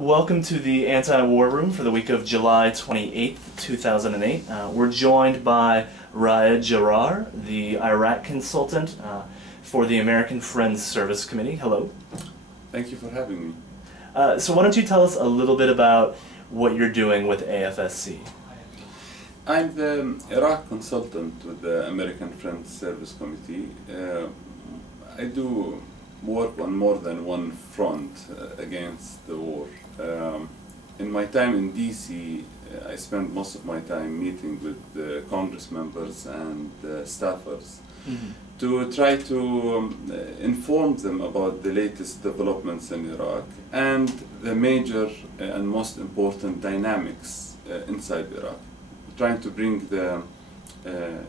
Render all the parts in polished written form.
Welcome to the Anti-War Room for the week of July 28th, 2008. We're joined by Raed Jarrar, the Iraq consultant for the American Friends Service Committee. Hello. Thank you for having me. So why don't you tell us a little bit about what you're doing with AFSC? I'm the Iraq consultant with the American Friends Service Committee. I do work on more than one front against the war. In my time in DC, I spent most of my time meeting with Congress members and staffers to try to inform them about the latest developments in Iraq and the major and most important dynamics inside Iraq, trying to bring the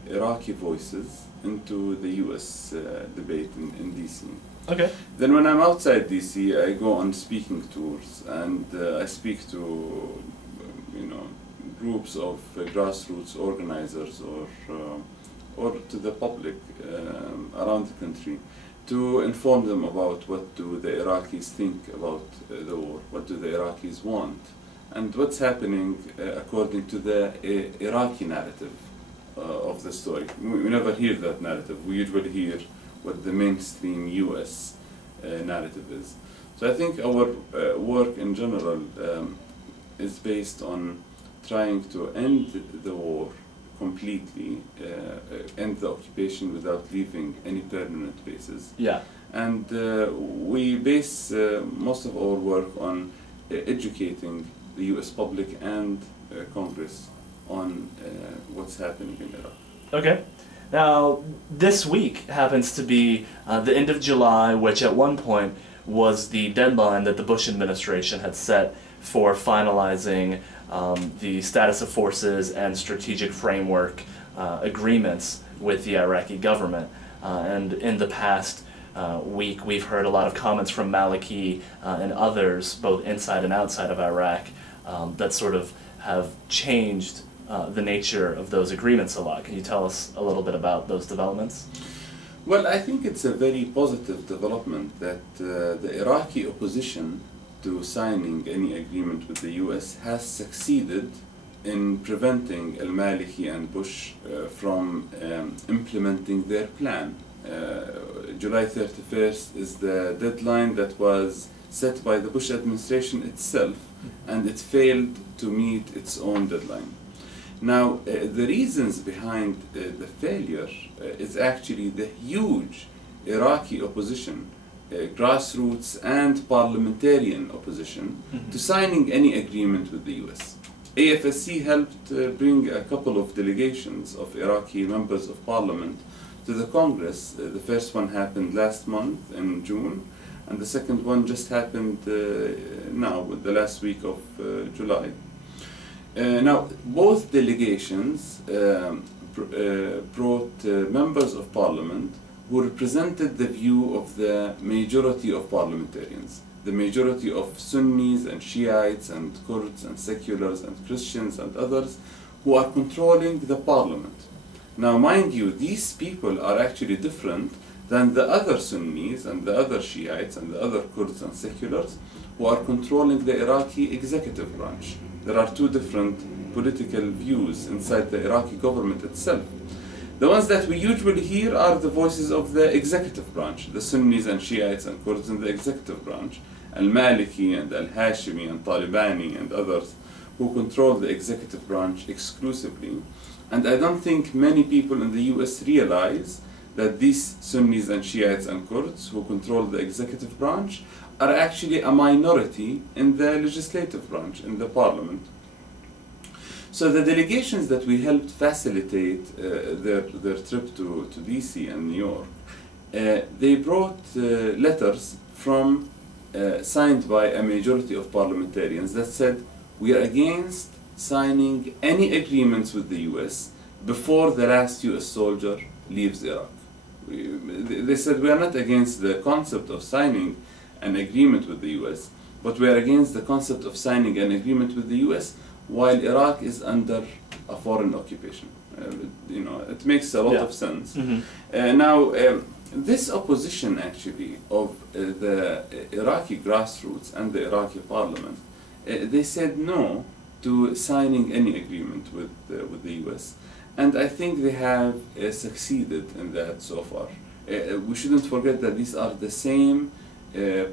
Iraqi voices into the US debate in DC. Okay. Then when I'm outside DC, I go on speaking tours and I speak to groups of grassroots organizers or to the public around the country to inform them about what do the Iraqis think about the war, what do the Iraqis want, and what's happening according to the Iraqi narrative of the story. We never hear that narrative. We usually hear what the mainstream US narrative is. So I think our work in general is based on trying to end the war completely, end the occupation without leaving any permanent bases. Yeah. And we base most of our work on educating the US public and Congress on what's happening in Iraq. Okay. Now, this week happens to be the end of July, which at one point was the deadline that the Bush administration had set for finalizing the status of forces and strategic framework agreements with the Iraqi government. And in the past week, we've heard a lot of comments from Maliki and others, both inside and outside of Iraq, that sort of have changed the nature of those agreements a lot. Can you tell us a little bit about those developments? Well, I think it's a very positive development that the Iraqi opposition to signing any agreement with the US has succeeded in preventing al-Maliki and Bush from implementing their plan. July 31st is the deadline that was set by the Bush administration itself, and it failed to meet its own deadline. Now, the reasons behind the failure is actually the huge Iraqi opposition, grassroots and parliamentarian opposition to signing any agreement with the US. AFSC helped bring a couple of delegations of Iraqi members of parliament to the Congress. The first one happened last month in June, and the second one just happened now, the last week of July. Now, both delegations brought members of parliament who represented the view of the majority of parliamentarians, the majority of Sunnis and Shiites and Kurds and seculars and Christians and others who are controlling the parliament. Now, mind you, these people are actually different than the other Sunnis and the other Shiites and the other Kurds and seculars who are controlling the Iraqi executive branch. There are two different political views inside the Iraqi government itself. The ones that we usually hear are the voices of the executive branch, the Sunnis and Shiites and Kurds in the executive branch, al-Maliki and al-Hashimi and Talibani and others who control the executive branch exclusively. And I don't think many people in the US realize that these Sunnis and Shiites and Kurds who control the executive branch are actually a minority in the legislative branch, in the parliament. So the delegations that we helped facilitate their trip to DC and New York, they brought letters signed by a majority of parliamentarians that said, we are against signing any agreements with the US before the last US soldier leaves Iraq. They said, we are not against the concept of signing an agreement with the US, but we are against the concept of signing an agreement with the US while Iraq is under a foreign occupation. It makes a lot of sense. Now, this opposition actually of the Iraqi grassroots and the Iraqi parliament they said no to signing any agreement with the US. And I think they have succeeded in that so far. We shouldn't forget that these are the same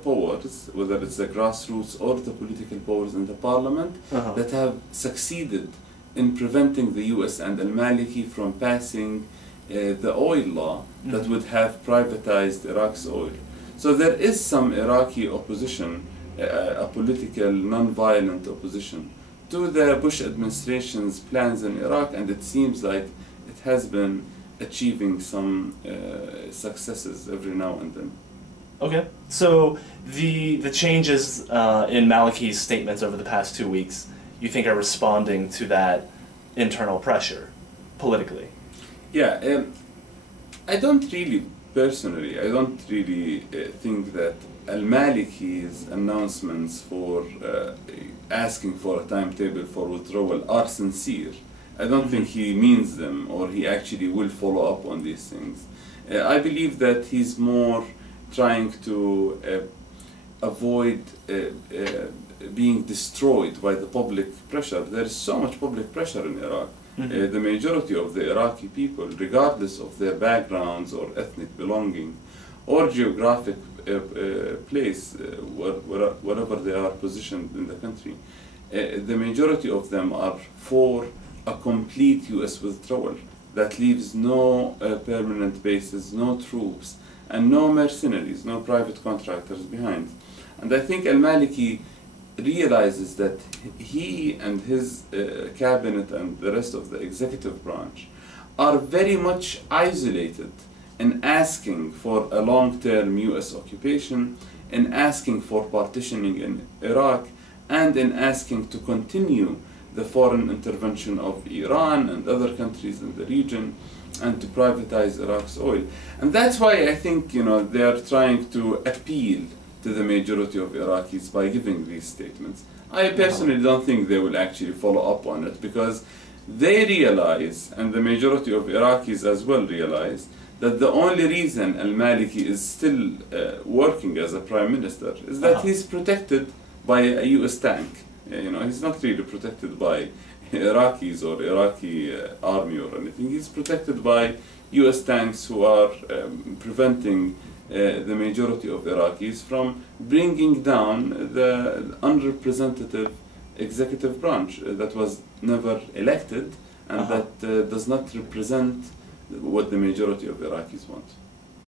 powers, whether it's the grassroots or the political powers in the parliament, that have succeeded in preventing the US and al-Maliki from passing the oil law that would have privatized Iraq's oil. So there is some Iraqi opposition, a political, non-violent opposition to the Bush administration's plans in Iraq, and it seems like it has been achieving some successes every now and then. Okay, so the changes in Maliki's statements over the past 2 weeks, you think are responding to that internal pressure, politically? Yeah, I don't really think that al-Maliki's announcements for asking for a timetable for withdrawal are sincere. I don't think he means them, or he actually will follow up on these things. I believe that he's more trying to avoid being destroyed by the public pressure. There is so much public pressure in Iraq. The majority of the Iraqi people, regardless of their backgrounds or ethnic belonging or geographic place, wherever they are positioned in the country, the majority of them are for a complete US withdrawal that leaves no permanent bases, no troops, and no mercenaries, no private contractors behind. And I think al-Maliki realizes that he and his cabinet and the rest of the executive branch are very much isolated in asking for a long-term US occupation, in asking for partitioning in Iraq, and in asking to continue the foreign intervention of Iran and other countries in the region, and to privatize Iraq's oil. And that's why I think, they are trying to appeal to the majority of Iraqis by giving these statements. I personally don't think they will actually follow up on it, because they realize, and the majority of Iraqis as well realize, that the only reason al-Maliki is still working as a prime minister is that he's protected by a US tank. He's not really protected by Iraqis or Iraqi army or anything. He's protected by US tanks who are preventing the majority of Iraqis from bringing down the unrepresentative executive branch that was never elected and that does not represent what the majority of Iraqis want.